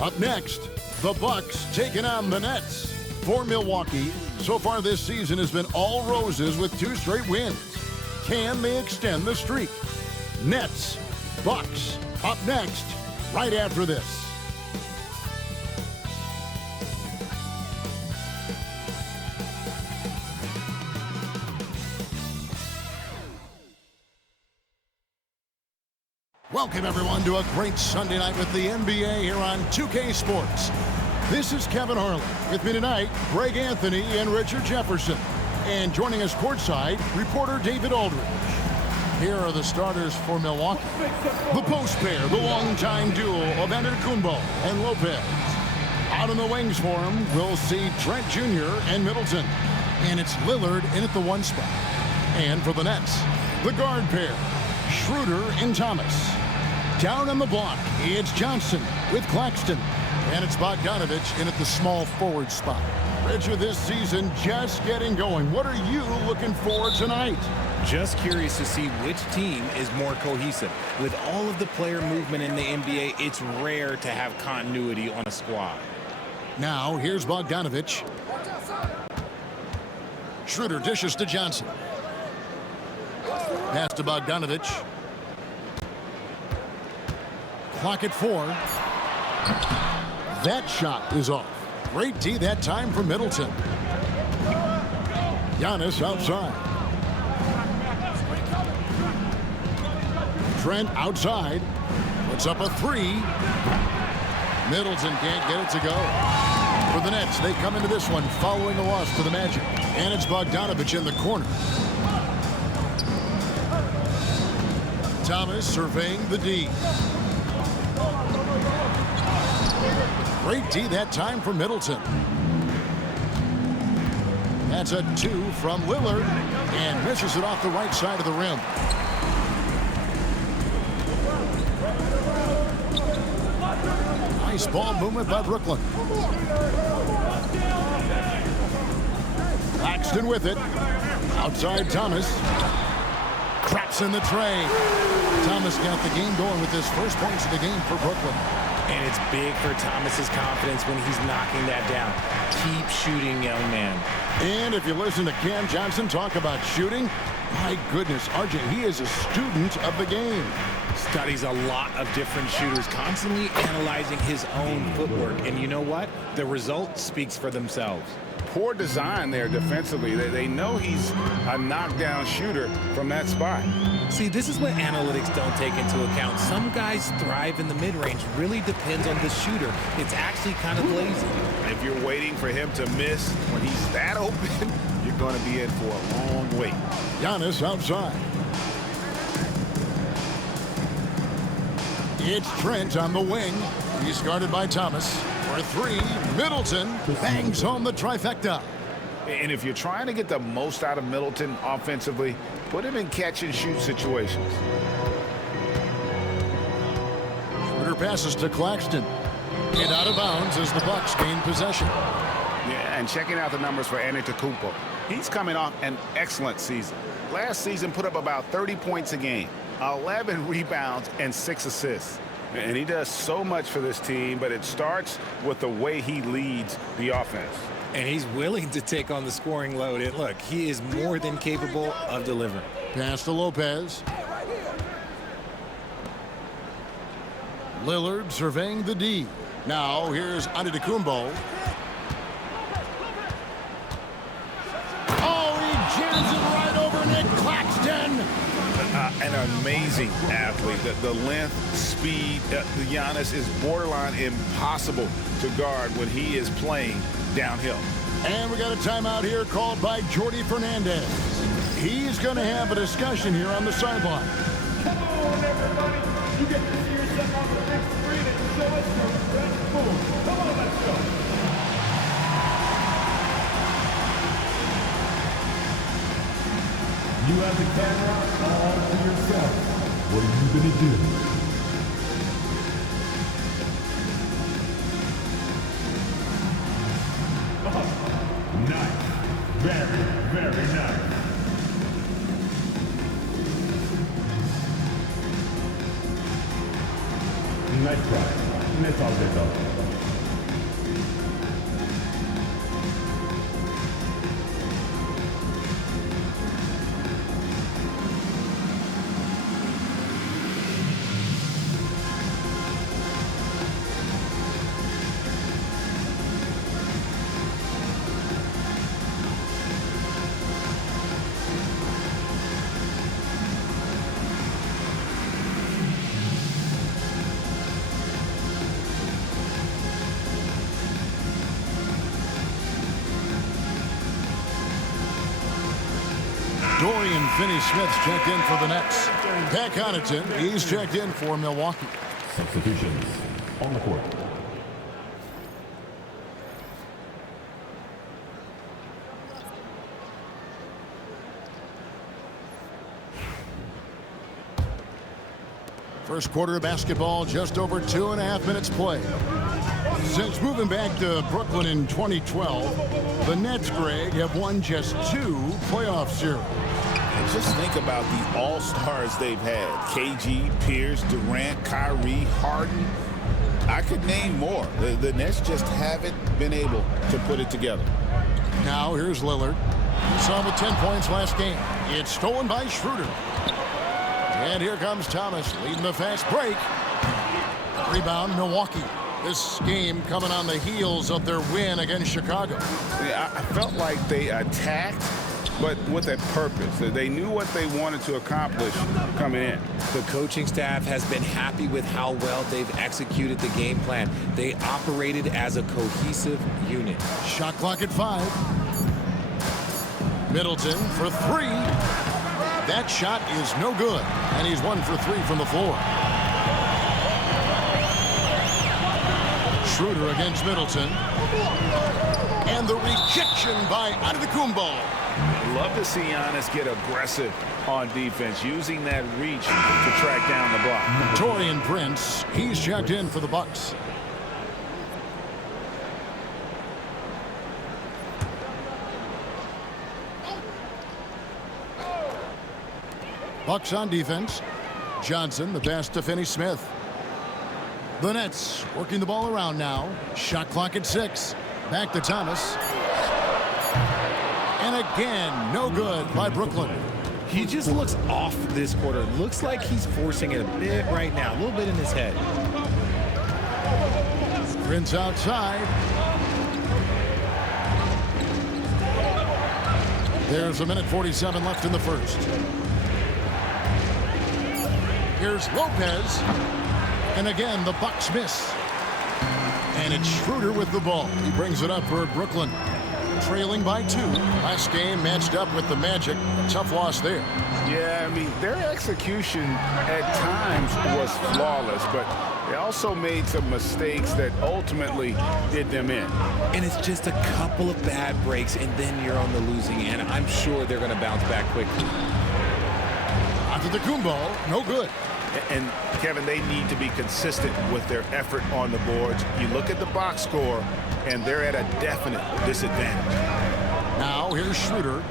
Up next, the Bucks taking on the Nets. For Milwaukee, so far this season has been all roses with 2 straight wins. Can they extend the streak? Nets, Bucks, up next, right after this. Welcome, everyone, to a great Sunday night with the NBA here on 2K Sports. This is Kevin Harlan. With me tonight, Greg Anthony and Richard Jefferson. And joining us courtside, reporter David Aldridge. Here are the starters for Milwaukee. The post pair, the longtime duo of Antetokounmpo and Lopez. Out on the wings for him, we'll see Trent Jr. and Middleton. And it's Lillard in at the 1 spot. And for the Nets, the guard pair, Schroeder and Thomas. Down on the block, it's Johnson with Claxton. And it's Bogdanovich in at the small forward spot. Richard, this season just getting going. What are you looking for tonight? Just curious to see which team is more cohesive. With all of the player movement in the NBA, it's rare to have continuity on a squad. Now, here's Bogdanovich. Schroeder dishes to Johnson. Pass to Bogdanovich. Clock at 4. That shot is off. Great D that time from Middleton. Giannis outside. Trent outside. Puts up a 3. Middleton can't get it to go. For the Nets, they come into this one following a loss to the Magic. And it's Bogdanovich in the corner. Thomas surveying the D. Great D that time for Middleton. That's a 2 from Lillard. And misses it off the right side of the rim. Nice ball movement by Brooklyn. Claxton with it. Outside Thomas. Craps in the tray. Thomas got the game going with his first points of the game for Brooklyn. And it's big for Thomas's confidence when he's knocking that down. Keep shooting, young man. And if you listen to Cam Johnson talk about shooting, my goodness, RJ, he is a student of the game. Studies a lot of different shooters, constantly analyzing his own footwork. And you know what? The result speaks for themselves. Poor design there defensively. They know he's a knockdown shooter from that spot. See, this is what analytics don't take into account. Some guys thrive in the mid-range. Really depends on the shooter. It's actually kind of lazy. If you're waiting for him to miss when he's that open, you're going to be in for a long wait. Giannis outside. It's Trent on the wing. He's guarded by Thomas. For 3, Middleton bangs home the trifecta. And if you're trying to get the most out of Middleton offensively, put him in catch-and-shoot situations. Schroeder passes to Claxton. And out of bounds as the Bucks gain possession. Yeah, and checking out the numbers for Antetokounmpo. He's coming off an excellent season. Last season put up about 30 points a game, 11 rebounds, and 6 assists. And he does so much for this team, but it starts with the way he leads the offense. And he's willing to take on the scoring load. And look, he is more than capable of delivering. Pass to Lopez. Lillard surveying the D. Now here's Antetokounmpo. Oh, he jams it right over Nick Claxton. An amazing athlete. The length, speed, Giannis is borderline impossible to guard when he is playing downhill. And we got a timeout here called by Jordi Fernandez. He's going to have a discussion here on the sideline. Come on, everybody. You get to see yourself on the big screen and show us your best move. Come on, let's go. You have the camera all to yourself. What are you going to do? Oh, nice. Very, very nice. Nice try. That's all they go. Dorian Finney-Smith's checked in for the Nets. Pat Connaughton, he's checked in for Milwaukee. Substitutions on the court. First quarter of basketball, just over 2.5 minutes play. Since moving back to Brooklyn in 2012, the Nets, Greg, have won just 2 playoff series. And just think about the all-stars they've had. KG, Pierce, Durant, Kyrie, Harden. I could name more. The Nets just haven't been able to put it together. Now here's Lillard. He saw him with 10 points last game. It's stolen by Schroeder. And here comes Thomas leading the fast break. Rebound, Milwaukee. This game coming on the heels of their win against Chicago. Yeah, I felt like they attacked, but with a purpose. They knew what they wanted to accomplish coming in. The coaching staff has been happy with how well they've executed the game plan. They operated as a cohesive unit. Shot clock at 5. Middleton for 3. That shot is no good, and he's 1 for 3 from the floor. Schroeder against Middleton. And the rejection by Antetokounmpo. Love to see Giannis get aggressive on defense, using that reach to track down the block. Taurean Prince, he's checked in for the Bucks. Bucks on defense. Johnson, the pass to Finney-Smith. The Nets working the ball around now. Shot clock at 6. Back to Thomas. And again, no good by Brooklyn. He just looks off this quarter. Looks like he's forcing it a bit right now. A little bit in his head. Prince outside. There's 1:47 left in the first. Here's Lopez. And again, the Bucks miss. And it's Schroeder with the ball. He brings it up for Brooklyn. Trailing by 2. Last game matched up with the Magic. A tough loss there. Yeah, I mean, their execution at times was flawless, but they also made some mistakes that ultimately did them in. And it's just a couple of bad breaks, and then you're on the losing end. I'm sure they're going to bounce back quickly. Antetokounmpo, no good. And, Kevin, they need to be consistent with their effort on the boards. You look at the box score, and they're at a definite disadvantage. Now here's Schroeder.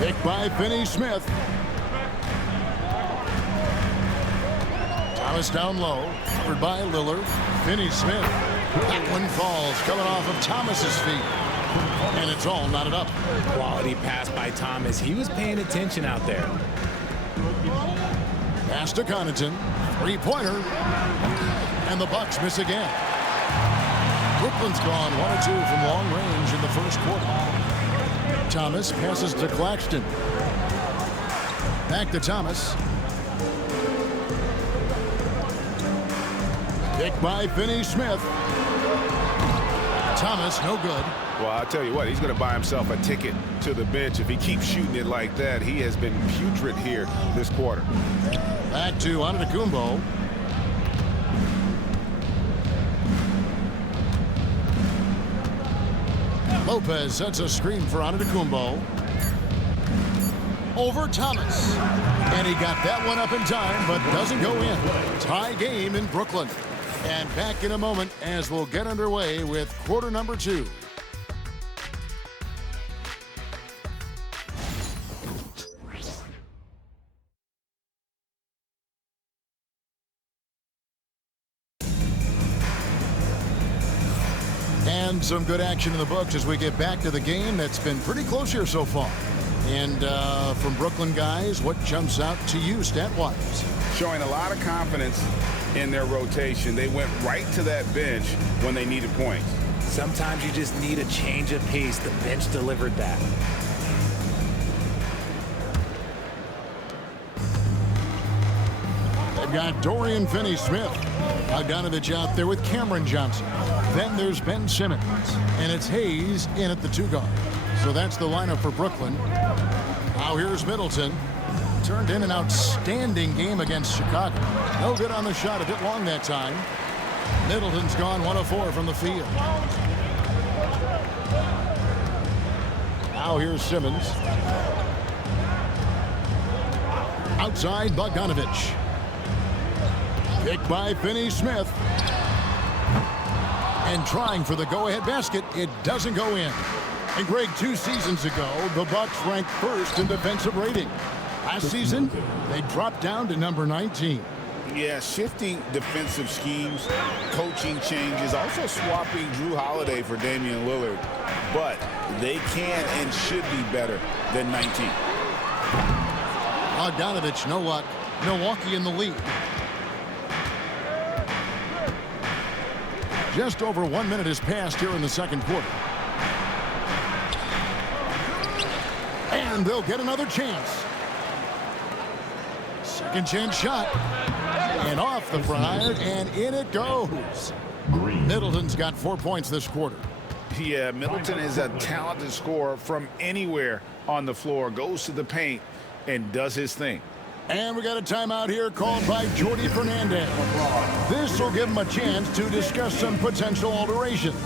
Picked by Finney-Smith. Thomas down low. Covered by Lillard. Finney-Smith. That one falls coming off of Thomas's feet. And it's all knotted up. Quality pass by Thomas. He was paying attention out there. Pass to Connaughton. 3-pointer. And the Bucks miss again. Brooklyn's gone 1 or 2 from long range in the first quarter. Thomas passes to Claxton. Back to Thomas. Picked by Finney-Smith. Thomas, no good. Well, I'll tell you what, he's going to buy himself a ticket to the bench. If he keeps shooting it like that, he has been putrid here this quarter. Back to Antetokounmpo. Lopez sets a screen for Antetokounmpo. Over Thomas. And he got that one up in time, but doesn't go in. Tie game in Brooklyn. And back in a moment as we'll get underway with quarter number 2. And some good action in the books as we get back to the game that's been pretty close here so far. And from Brooklyn guys, what jumps out to you stat-wise? Showing a lot of confidence in their rotation. They went right to that bench when they needed points. Sometimes you just need a change of pace. The bench delivered that. They've got Dorian Finney-Smith. Bogdanovich out there with Cameron Johnson. Then there's Ben Simmons. And it's Hayes in at the 2 guard. So that's the lineup for Brooklyn. Now here's Middleton. Turned in an outstanding game against Chicago. No good on the shot, a bit long that time. Middleton's gone 1 of 4 from the field. Now here's Simmons. Outside Bogdanovich. Picked by Finney-Smith. And trying for the go-ahead basket, it doesn't go in. And Greg, 2 seasons ago, the Bucks ranked first in defensive rating. Last season, they dropped down to number 19. Yeah, shifting defensive schemes, coaching changes, also swapping Drew Holiday for Damian Lillard. But they can and should be better than 19. Bogdanovich, no luck. Milwaukee in the lead. Just over 1 minute has passed here in the second quarter. And they'll get another chance. Second chance shot. And off the front iron, and in it goes. Middleton's got 4 points this quarter. Yeah, Middleton is a talented scorer from anywhere on the floor. Goes to the paint and does his thing. And we got a timeout here called by Jordi Fernandez. This will give him a chance to discuss some potential alterations.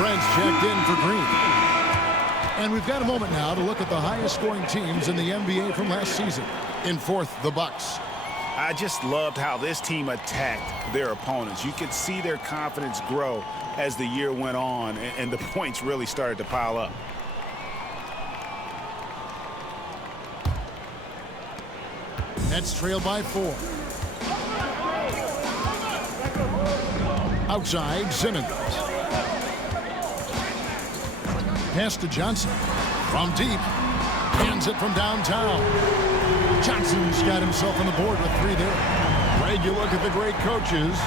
Trent's checked in for Green. And we've got a moment now to look at the highest scoring teams in the NBA from last season. In fourth, the Bucks. I just loved how this team attacked their opponents. You could see their confidence grow as the year went on, and the points really started to pile up. Nets trailed by 4. Outside, Simmons. Pass to Johnson. From deep. Hands it from downtown. Johnson's got himself on the board with 3 there. Greg, you look at the great coaches.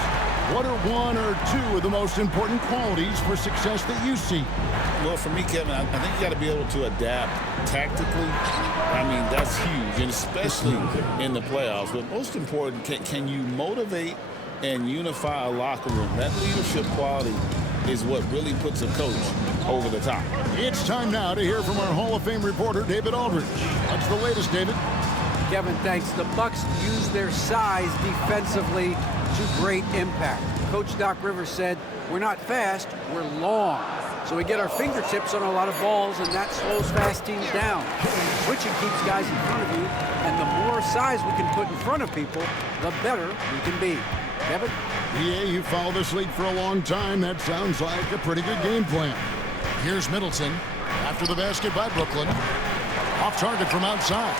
What are 1 or 2 of the most important qualities for success that you see? Well, for me, Kevin, I think you got to be able to adapt tactically. I mean, that's huge, and especially in the playoffs. But most important, can you motivate and unify a locker room? That leadership quality is what really puts a coach over the top. It's time now to hear from our Hall of Fame reporter, David Aldridge. What's the latest, David? Kevin, thanks. The Bucks use their size defensively to great impact. Coach Doc Rivers said, we're not fast, we're long. So we get our fingertips on a lot of balls, and that slows fast teams down. Switching keeps guys in front of you, and the more size we can put in front of people, the better we can be. Kevin? Yeah, you followed this league for a long time. That sounds like a pretty good game plan. Here's Middleton. After the basket by Brooklyn. Off target from outside.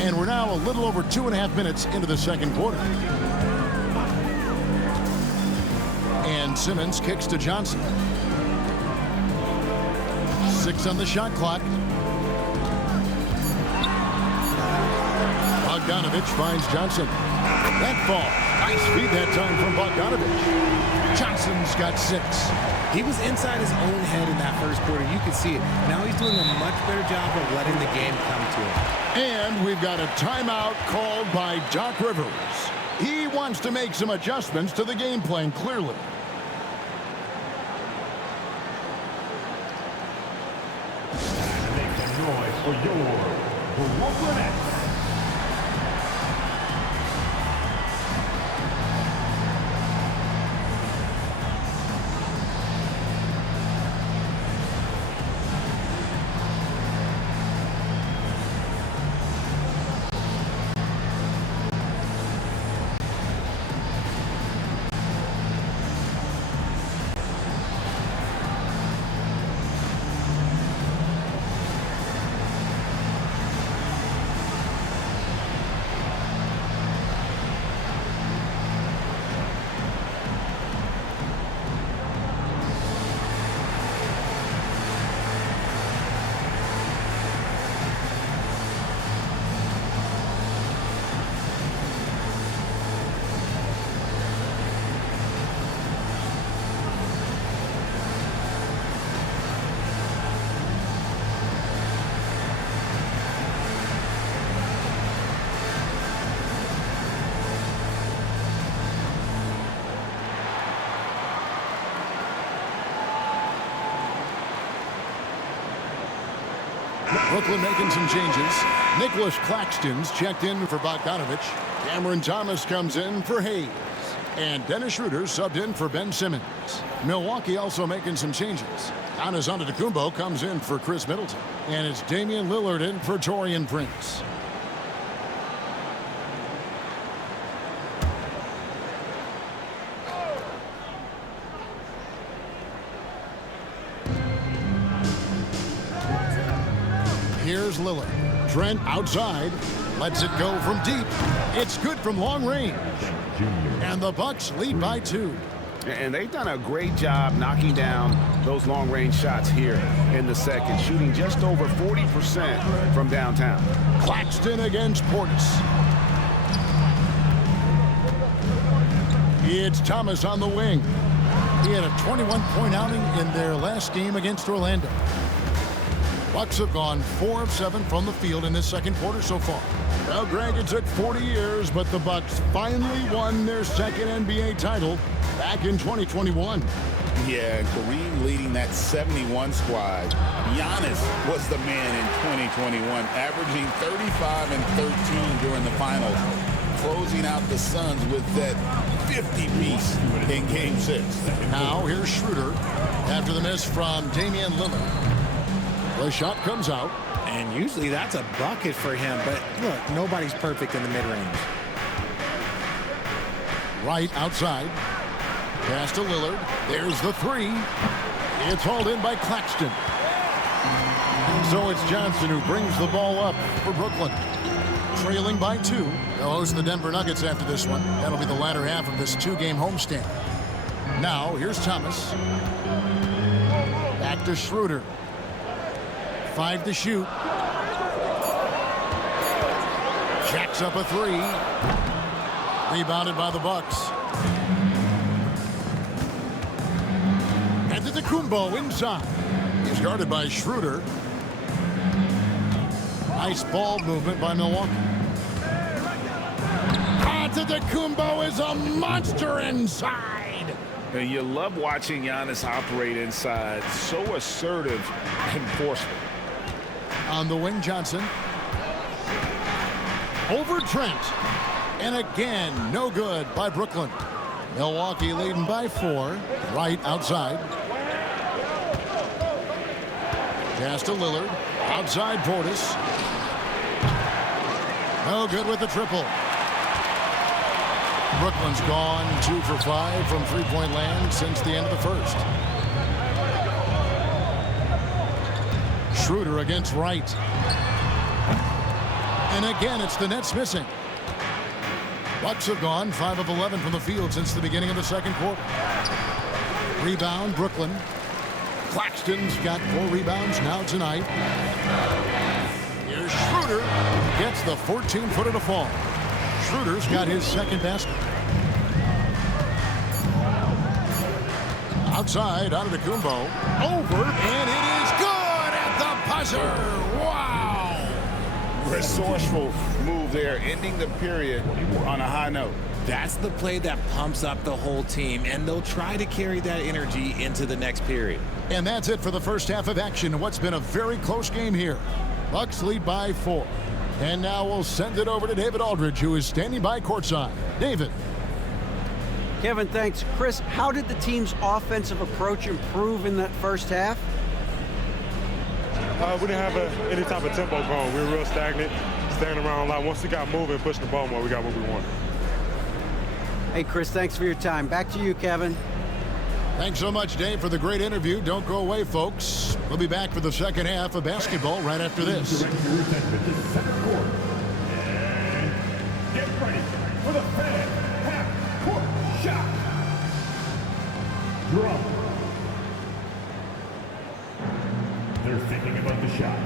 And we're now a little over 2.5 minutes into the second quarter. And Simmons kicks to Johnson. 6 on the shot clock. Bogdanovich finds Johnson. That ball. Nice feed that time from Bogdanovich. Johnson's got 6. He was inside his own head in that first quarter. You can see it. Now he's doing a much better job of letting the game come to him. And we've got a timeout called by Doc Rivers. He wants to make some adjustments to the game plan, clearly. noise for your Brooklyn Nets. Brooklyn making some changes. Nicholas Claxton's checked in for Bogdanovich. Cameron Thomas comes in for Hayes. And Dennis Schroeder subbed in for Ben Simmons. Milwaukee also making some changes. Giannis Antetokounmpo comes in for Chris Middleton. And it's Damian Lillard in for Taurean Prince. Here's Lillard. Trent outside. Lets it go from deep. It's good from long range. And the Bucks lead by 2. And they've done a great job knocking down those long-range shots here in the second, shooting just over 40% from downtown. Claxton against Portis. It's Thomas on the wing. He had a 21-point outing in their last game against Orlando. Bucks have gone 4 of 7 from the field in this second quarter so far. Well, Greg, it took 40 years, but the Bucks finally won their second NBA title back in 2021. Yeah, and Kareem leading that 71 squad. Giannis was the man in 2021, averaging 35 and 13 during the finals, closing out the Suns with that 50-piece in Game 6. Now, here's Schroeder after the miss from Damian Lillard. The shot comes out. And usually that's a bucket for him, but look, nobody's perfect in the mid-range. Right outside. Pass to Lillard. There's the 3. It's hauled in by Claxton. So it's Johnson who brings the ball up for Brooklyn. Trailing by 2. They'll host the Denver Nuggets after this one. That'll be the latter half of this 2-game homestand. Now, here's Thomas. Back to Schroeder. 5 to shoot. Jacks up a 3. Rebounded by the Bucks. Antetokounmpo inside. He's guarded by Schroeder. Nice ball movement by Milwaukee. Antetokounmpo is a monster inside. And you love watching Giannis operate inside. So assertive and forceful. On the wing, Johnson. Over Trent. And again, no good by Brooklyn. Milwaukee leading by 4. Right outside. Pass to Lillard. Outside Portis. No good with the triple. Brooklyn's gone 2 for 5 from three-point land since the end of the first. Schroeder against Wright. And again, it's the Nets missing. Bucks have gone 5 of 11 from the field since the beginning of the second quarter. Rebound, Brooklyn. Claxton's got 4 rebounds now tonight. Here's Schroeder. Gets the 14-footer to fall. Schroeder's got his second basket. Outside, Antetokounmpo. Over, and it is good at the buzzer. Wow! Resourceful move there, ending the period on a high note. That's the play that pumps up the whole team, and they'll try to carry that energy into the next period. And that's it for the first half of action. What's been a very close game here. Bucks lead by 4. And now we'll send it over to David Aldridge, who is standing by courtside. David. Kevin, thanks. Chris, how did the team's offensive approach improve in that first half? We didn't have any type of tempo going. We were real stagnant, standing around a lot. Once we got moving, pushing the ball more, we got what we wanted. Hey, Chris, thanks for your time. Back to you, Kevin. Thanks so much, Dave, for the great interview. Don't go away, folks. We'll be back for the second half of basketball right after this. Direct your attention to center court. And get ready for the fan half-court shot. Drum. They're thinking about the shot.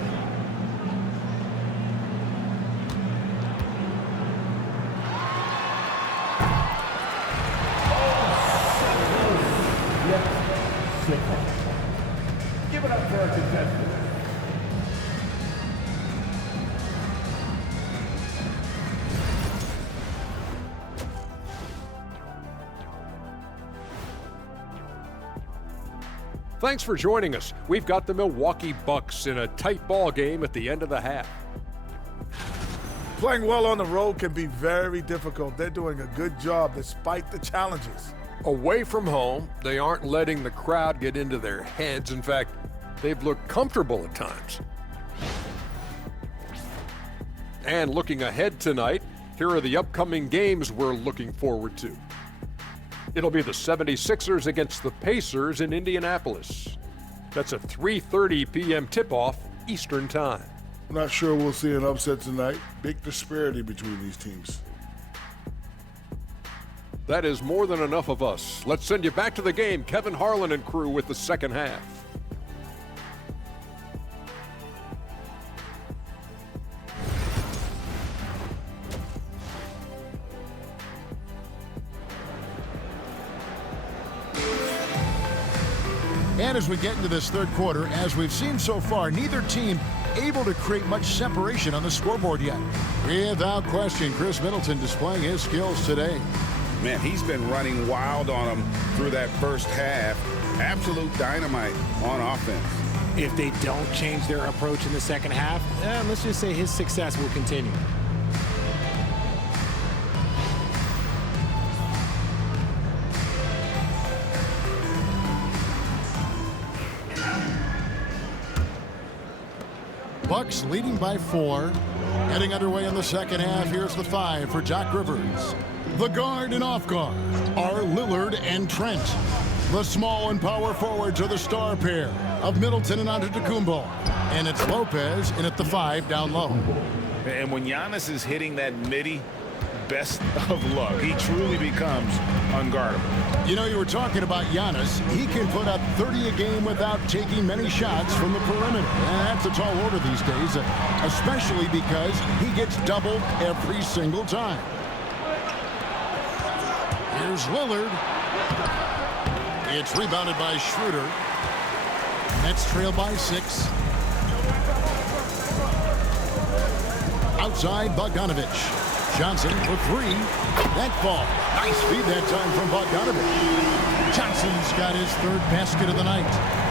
Give it up for our contestant. Thanks for joining us. We've got the Milwaukee Bucks in a tight ball game at the end of the half. Playing well on the road can be very difficult. They're doing a good job despite the challenges. Away from home, they aren't letting the crowd get into their heads. In fact, they've looked comfortable at times. And looking ahead tonight, here are the upcoming games we're looking forward to. It'll be the 76ers against the Pacers in Indianapolis. That's a 3:30 p.m. tip-off Eastern Time. I'm not sure we'll see an upset tonight. Big disparity between these teams. That is more than enough of us. Let's send you back to the game. Kevin Harlan and crew with the second half. And as we get into this third quarter, as we've seen so far, neither team able to create much separation on the scoreboard yet. Without question, Chris Middleton displaying his skills today. Man, he's been running wild on them through that first half. Absolute dynamite on offense. If they don't change their approach in the second half, let's just say his success will continue. Bucks leading by 4. Heading underway in the second half. Here's the 5 for Doc Rivers. The guard and off guard are Lillard and Trent. The small and power forwards are the star pair of Middleton and Antetokounmpo. And it's Lopez in at the 5 down low. And when Giannis is hitting that midi, best of luck. He truly becomes unguardable. You know, you were talking about Giannis. He can put up 30 a game without taking many shots from the perimeter. And that's a tall order these days, especially because he gets doubled every single time. Here's Lillard. It's rebounded by Schroeder. Nets trail by 6. Outside, Bogdanovich. Johnson for 3. That ball. Nice feed that time from Bogdanovich. Johnson's got his 3rd basket of the night.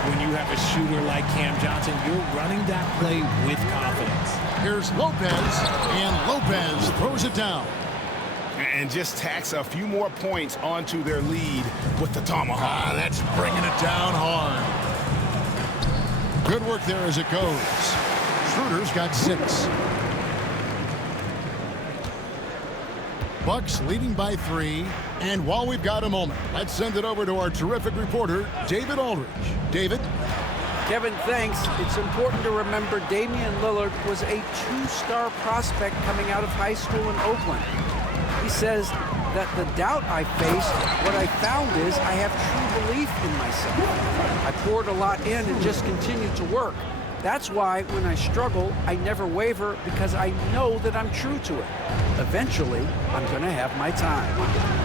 When you have a shooter like Cam Johnson, you're running that play with confidence. Here's Lopez, and Lopez throws it down. And just tacks a few more points onto their lead with the tomahawk. That's bringing it down hard. Good work there as it goes. Schroeder's got 6. Bucks leading by 3. And while we've got a moment, let's send it over to our terrific reporter, David Aldridge. David? Kevin, thanks. It's important to remember Damian Lillard was a 2-star prospect coming out of high school in Oakland. He says that the doubt I faced, what I found is I have true belief in myself. I poured a lot in and just continued to work. That's why when I struggle, I never waver because I know that I'm true to it. Eventually, I'm going to have my time.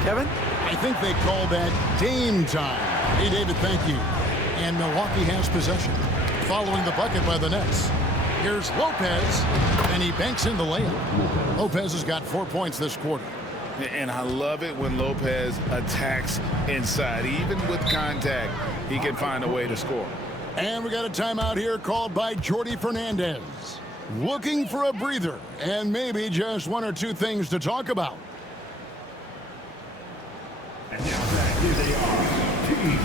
Kevin? I think they call that Dame time. Hey, David, thank you. And Milwaukee has possession. Following the bucket by the Nets. Here's Lopez, and he banks in the layup. Lopez has got 4 points this quarter. And I love it when Lopez attacks inside. Even with contact, he can find a way to score. And we got a timeout here called by Jordy Fernandez. Looking for a breather and maybe just one or two things to talk about. And now back, here they are. Team.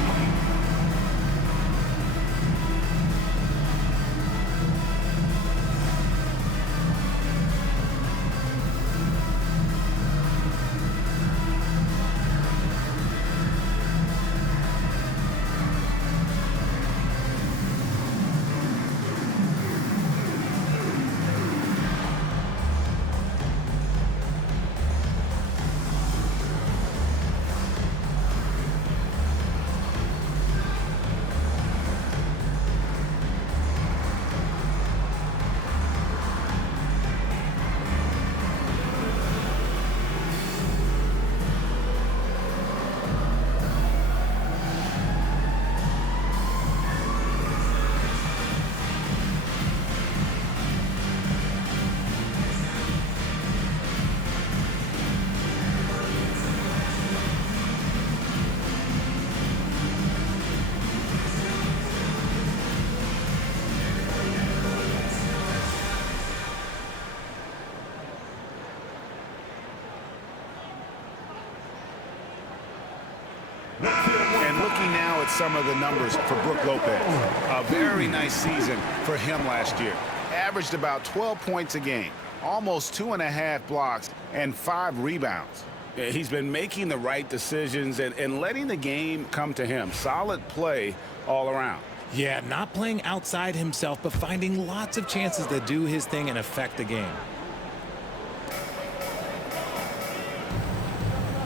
And looking now at some of the numbers for Brook Lopez. A very nice season for him last year. Averaged about 12 points a game, almost 2.5 blocks, and 5 rebounds. He's been making the right decisions and letting the game come to him. Solid play all around. Yeah, not playing outside himself, but finding lots of chances to do his thing and affect the game.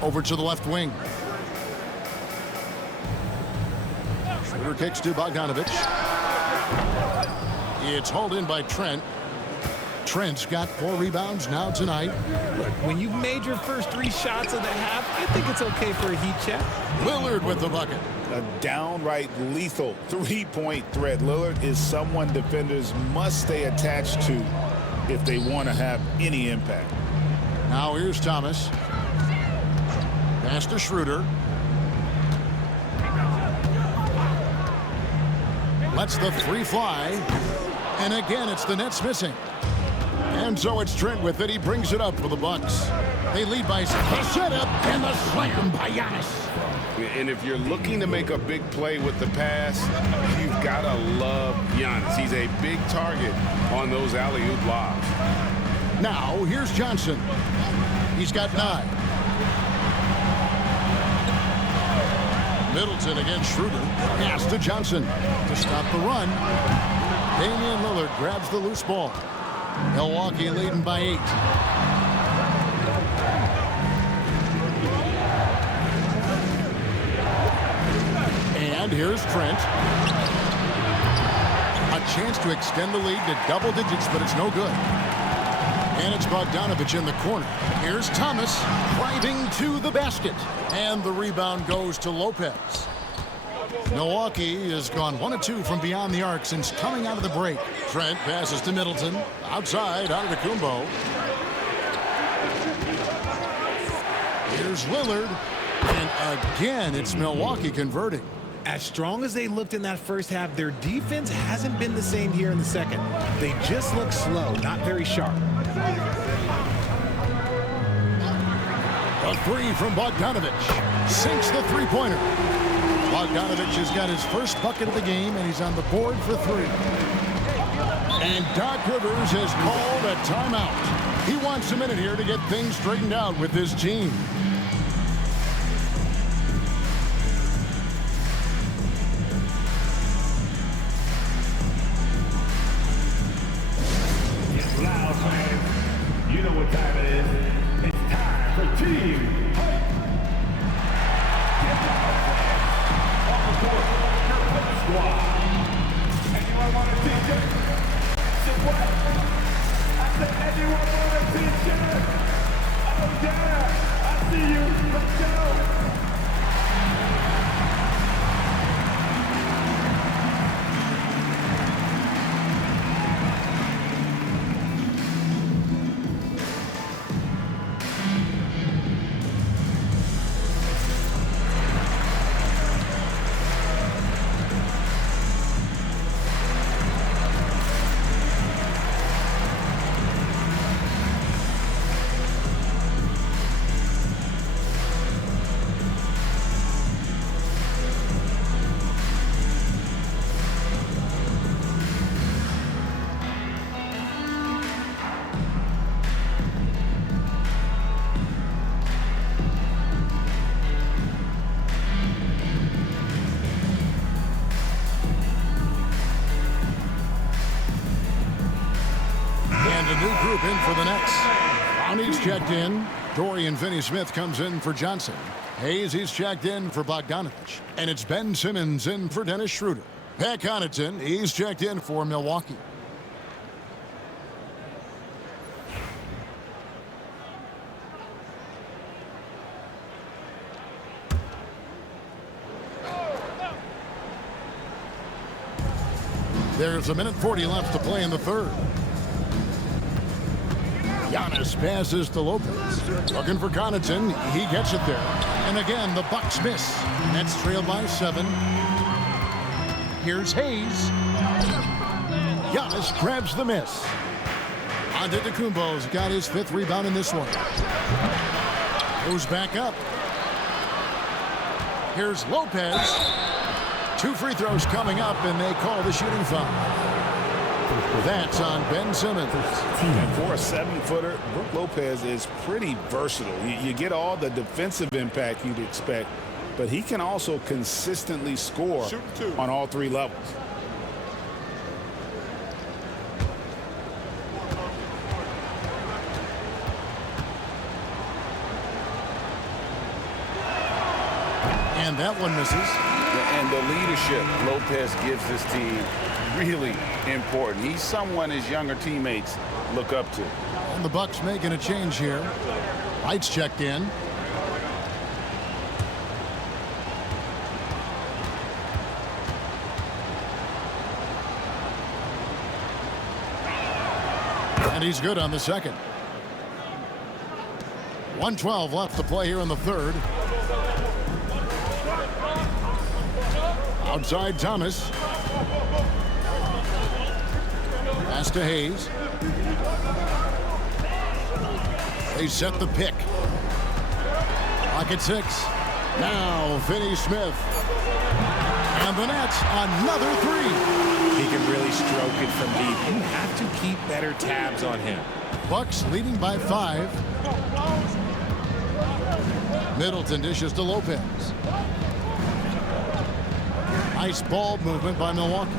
Over to the left wing. Schroeder kicks to Bogdanovich. It's hauled in by Trent. Trent's got 4 rebounds now tonight. Look, when you've made your first 3 shots of the half, I think it's okay for a heat check. Lillard with the bucket. A downright lethal 3-point threat. Lillard is someone defenders must stay attached to if they want to have any impact. Now here's Thomas. Pass to Schroeder. Lets the 3 fly. And again, it's the Nets missing. And so it's Trent with it. He brings it up for the Bucks. They lead by 6. The setup and the slam by Giannis. And if you're looking to make a big play with the pass, you've got to love Giannis. He's a big target on those alley-oop lobs. Now, here's Johnson. He's got 9. Middleton against Schroeder. Pass to Johnson to stop the run. Damian Lillard grabs the loose ball. Milwaukee leading by 8. And here's Trent. A chance to extend the lead to double digits, but it's no good. And it's Bogdanovich in the corner. Here's Thomas driving to the basket. And the rebound goes to Lopez. Milwaukee has gone 1 of 2 from beyond the arc since coming out of the break. Trent passes to Middleton. Outside, out of the Kumbo. Here's Lillard. And again, it's Milwaukee converting. As strong as they looked in that first half, their defense hasn't been the same here in the second. They just look slow, not very sharp. A 3 from Bogdanovich. Sinks the 3-pointer. Bogdanovich has got his first bucket of the game, and he's on the board for 3. And Doc Rivers has called a timeout. He wants a minute here to get things straightened out with his team. It's loud, fans. You know what time it is. It's time for Team Hype. Get down, fans. Off the court, your pep squad. Anyone want a t-shirt? Say what? I said, anyone want a t-shirt? Oh, yeah. I see you. Let's go. new group in for the Nets. Brownie's checked in. Dorian Finney-Smith comes in for Johnson. Hayes, he's checked in for Bogdanovich. And it's Ben Simmons in for Dennis Schroeder. Pat Connaughton, he's checked in for Milwaukee. There's 1:40 left to play in the third. Giannis passes to Lopez. Looking for Connaughton. He gets it there. And again, the Bucks miss. Nets trail by 7. Here's Hayes. Giannis grabs the miss. Antetokounmpo's got his 5th rebound in this one. Goes back up. Here's Lopez. 2 free throws coming up, and they call the shooting foul. That's on Ben Simmons. And for a 7-footer, Brook Lopez is pretty versatile. You get all the defensive impact you'd expect, but he can also consistently score on all 3 levels. And that one misses. And the leadership Lopez gives this team really important. He's someone his younger teammates look up to. And the Bucks making a change here. Lights checked in. And he's good on the second. 1:12 left to play here in the third. Outside Thomas. Pass to Hayes. They set the pick. Clock at 6. Now Finney-Smith. And the Nets, another 3. He can really stroke it from deep. You have to keep better tabs on him. Bucks leading by 5. Middleton dishes to Lopez. Nice ball movement by Milwaukee.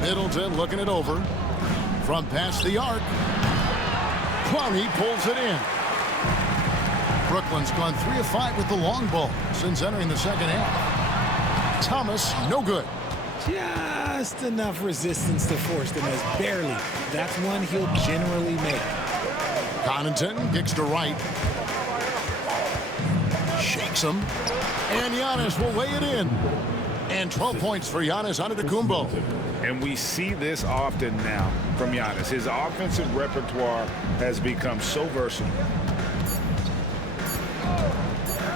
Middleton looking it over. From past the arc. Clowney pulls it in. Brooklyn's gone 3 of 5 with the long ball since entering the second half. Thomas, no good. Just enough resistance to force the miss. Barely. That's one he'll generally make. Connaughton kicks to right. Shakes him. And Giannis will lay it in. And 12 points for Giannis Antetokounmpo. And we see this often now from Giannis. His offensive repertoire has become so versatile.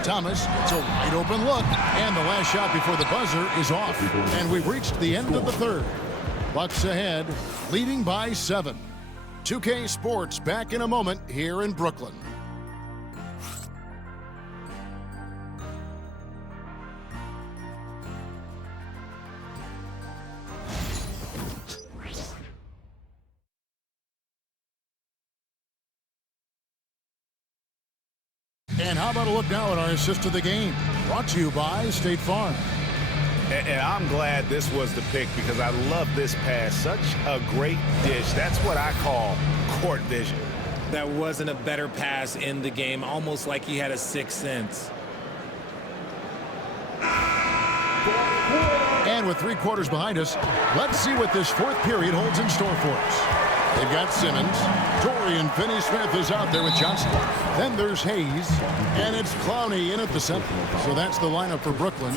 Thomas gets a wide open look. And the last shot before the buzzer is off. And we've reached the end of the third. Bucks ahead, leading by 7. 2K Sports back in a moment here in Brooklyn. And how about a look now at our assist of the game? Brought to you by State Farm. And I'm glad this was the pick because I love this pass. Such a great dish. That's what I call court vision. That wasn't a better pass in the game, almost like he had a 6th sense. And with 3 quarters behind us, let's see what this 4th period holds in store for us. They've got Simmons. Dorian Finney-Smith is out there with Johnson. Then there's Hayes. And it's Clowney in at the center. So that's the lineup for Brooklyn.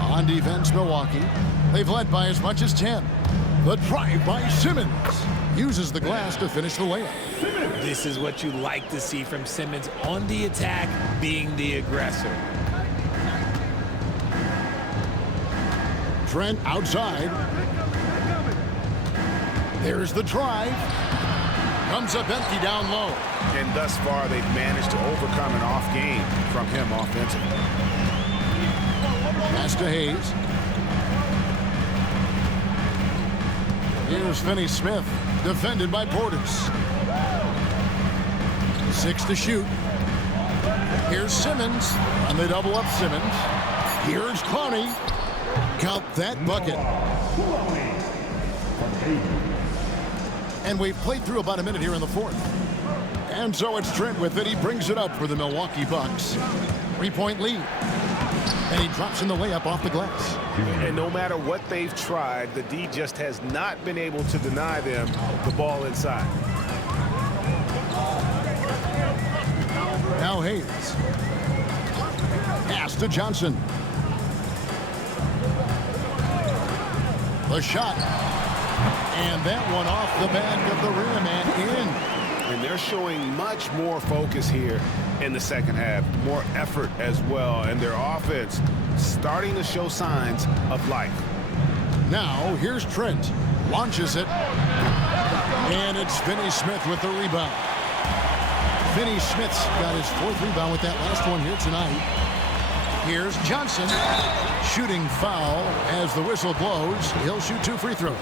On defense, Milwaukee. They've led by as much as 10. The drive by Simmons. Uses the glass to finish the layup. This is what you like to see from Simmons on the attack, being the aggressor. Trent outside. There's the drive. Comes up empty down low. And thus far, they've managed to overcome an off game from him offensively. Pass to Hayes. Here's Finney-Smith, defended by Portis. 6 to shoot. Here's Simmons, and they double up Simmons. Here's Clowney. Count that bucket. And we've played through about a minute here in the fourth. And so it's Trent with it. He brings it up for the Milwaukee Bucks. 3-point lead. And he drops in the layup off the glass. And no matter what they've tried, the D just has not been able to deny them the ball inside. Now Hayes. Pass to Johnson. The shot. And that one off the back of the rim and in. And they're showing much more focus here in the second half. More effort as well. And their offense starting to show signs of life. Now here's Trent. Launches it. And it's Finney Smith with the rebound. Finney Smith's got his fourth rebound with that last one here tonight. Here's Johnson. Shooting foul as the whistle blows. He'll shoot 2 free throws.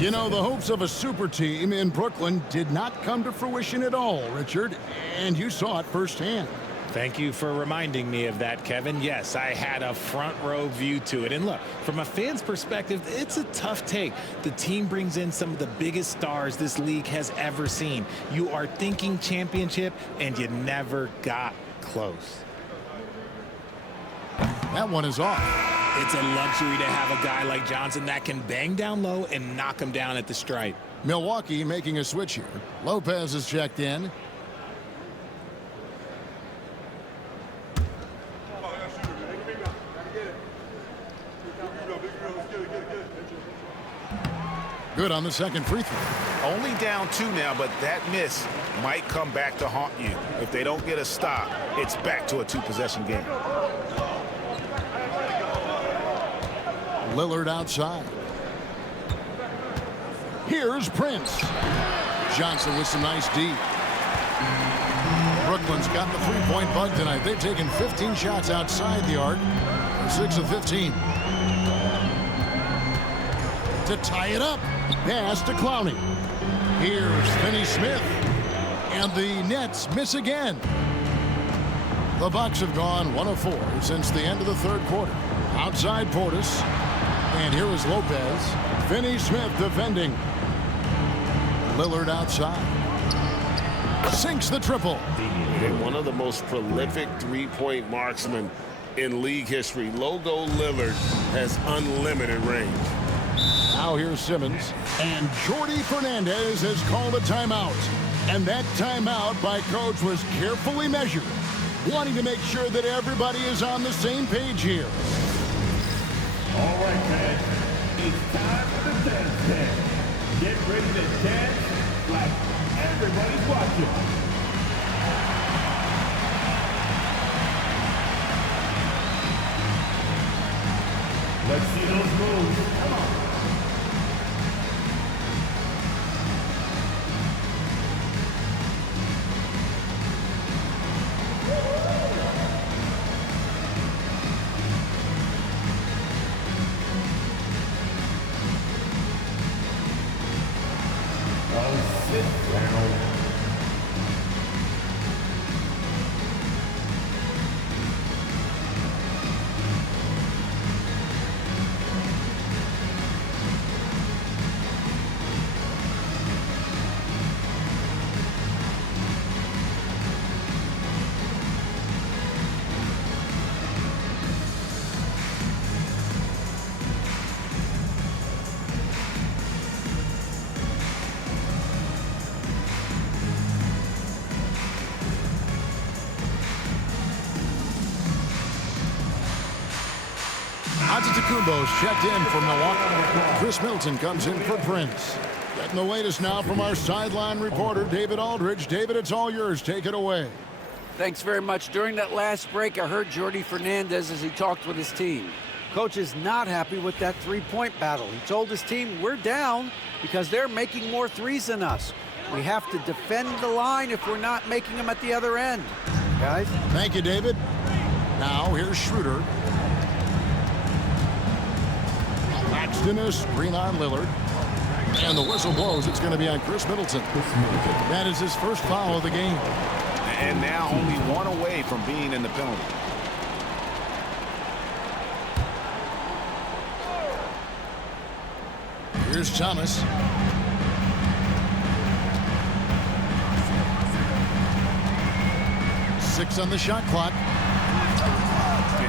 You know, the hopes of a super team in Brooklyn did not come to fruition at all, Richard. And you saw it firsthand. Thank you for reminding me of that, Kevin. Yes, I had a front row view to it. And look, from a fan's perspective, it's a tough take. The team brings in some of the biggest stars this league has ever seen. You are thinking championship, and you never got close. That one is off. It's a luxury to have a guy like Johnson that can bang down low and knock him down at the stripe. Milwaukee making a switch here. Lopez is checked in. Good on the second free throw. Only down 2 now, but that miss might come back to haunt you. If they don't get a stop, it's back to a 2-possession game. Lillard outside. Here's Prince. Johnson with some nice D. Brooklyn's got the three-point bug tonight. They've taken 15 shots outside the arc. 6 of 15. To tie it up. Pass to Clowney. Here's Finney Smith. And the Nets miss again. The Bucks have gone 1 of 4 since the end of the third quarter. Outside Portis. And here is Lopez. Finney Smith defending. Lillard outside. Sinks the triple. And one of the most prolific three-point marksmen in league history. Logo Lillard has unlimited range. Now here's Simmons. And Jordi Fernandez has called a timeout. And that timeout by coach was carefully measured, wanting to make sure that everybody is on the same page here. All right, fans. It's time for the dance dance. Get ready to dance like everybody's watching. Let's see those moves. Come on. Antetokounmpo's checked in for Milwaukee. Chris Middleton comes in for Prince. Getting the latest now from our sideline reporter, David Aldridge. David, it's all yours. Take it away. Thanks very much. During that last break, I heard Jordi Fernandez as he talked with his team. Coach is not happy with that three-point battle. He told his team, we're down because they're making more threes than us. We have to defend the line if we're not making them at the other end. Guys? Thank you, David. Now, here's Schroeder. Paxton is screen on Lillard. And the whistle blows. It's going to be on Chris Middleton. That is his first foul of the game. And now only one away from being in the penalty. Here's Thomas. Six on the shot clock.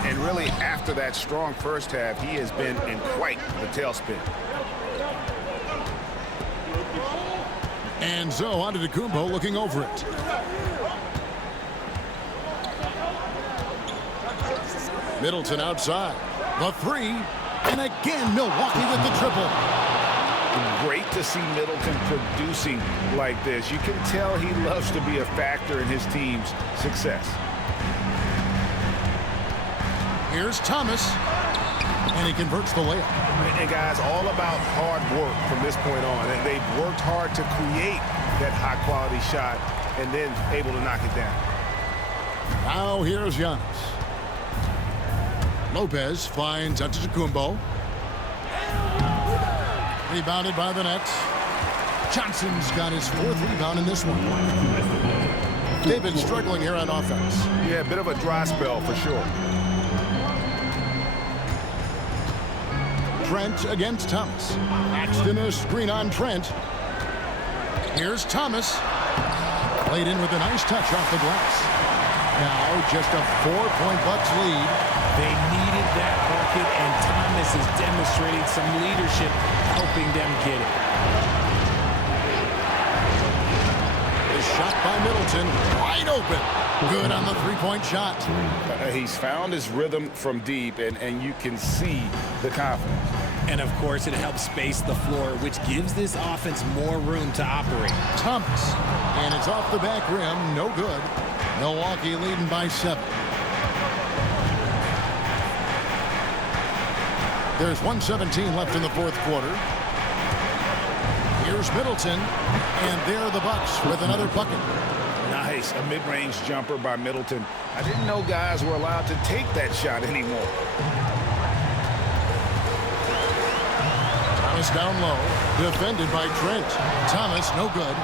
And really, after that strong first half, he has been in quite the tailspin. And so on to Antetokounmpo looking over it. Middleton outside. The three. And again, Milwaukee with the triple. Great to see Middleton producing like this. You can tell he loves to be a factor in his team's success. Here's Thomas. And he converts the layup. And guys, all about hard work from this point on. And they've worked hard to create that high-quality shot and then able to knock it down. Now here's Giannis. Lopez finds Antetokounmpo. Rebounded by the Nets. Johnson's got his fourth rebound in this one. They've been struggling here on offense. Yeah, a bit of a dry spell for sure. Trent against Thomas. Axton a screen on Trent. Here's Thomas. Played in with a nice touch off the glass. Now just a 4-point Bucks lead. They needed that bucket, and Thomas is demonstrating some leadership, helping them get it. The shot by Middleton, wide open. Good on the three-point shot. He's found his rhythm from deep, and you can see the confidence. And, of course, it helps space the floor, which gives this offense more room to operate. Thomas, and it's off the back rim, no good. Milwaukee leading by 7. There's 1:17 left in the fourth quarter. Here's Middleton, and there the Bucks with another bucket. Nice, a mid-range jumper by Middleton. I didn't know guys were allowed to take that shot anymore. Thomas down low, defended by Trent. Thomas, no good.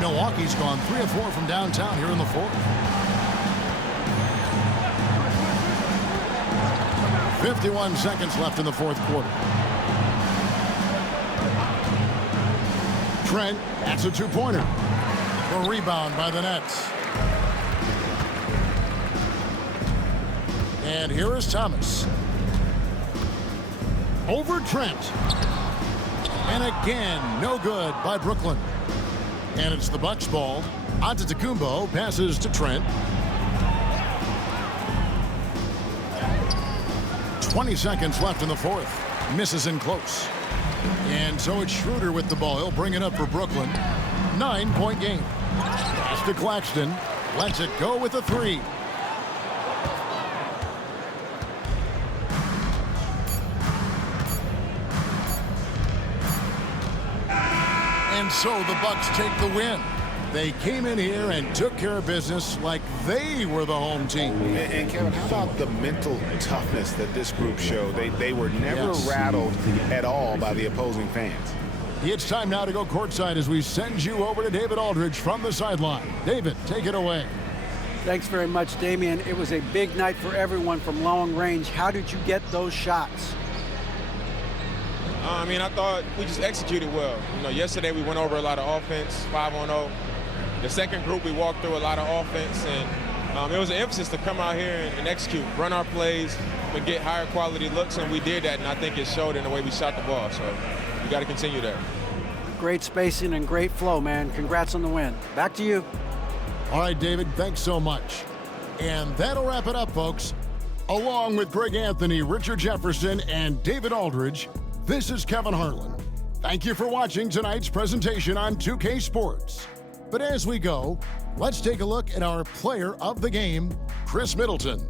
Milwaukee's gone 3 of 4 from downtown here in the fourth. 51 seconds left in the fourth quarter. Trent, that's a two-pointer. A rebound by the Nets. And here is Thomas. Over Trent. And again, no good by Brooklyn. And it's the Bucks ball. Antetokounmpo passes to Trent. 20 seconds left in the fourth. Misses in close. And so it's Schroeder with the ball. He'll bring it up for Brooklyn. 9-point game. Pass to Claxton. Lets it go with a three. And so the Bucks take the win. They came in here and took care of business like they were the home team. And Kevin, how about the mental toughness that this group showed? They were never rattled at all by the opposing fans. It's time now to go courtside as we send you over to David Aldridge from the sideline. David, take it away. Thanks very much, Damian. It was a big night for everyone from long range. How did you get those shots? I mean, I thought we just executed well. You know, yesterday we went over a lot of offense, 5-on-0. The second group, we walked through a lot of offense, and it was an emphasis to come out here and execute, run our plays, and get higher quality looks, and we did that, and I think it showed in the way we shot the ball. So we got to continue that. Great spacing and great flow, man. Congrats on the win. Back to you. All right, David, thanks so much. And that'll wrap it up, folks. Along with Greg Anthony, Richard Jefferson, and David Aldridge, this is Kevin Harlan. Thank you for watching tonight's presentation on 2K Sports. But as we go, let's take a look at our player of the game, Chris Middleton.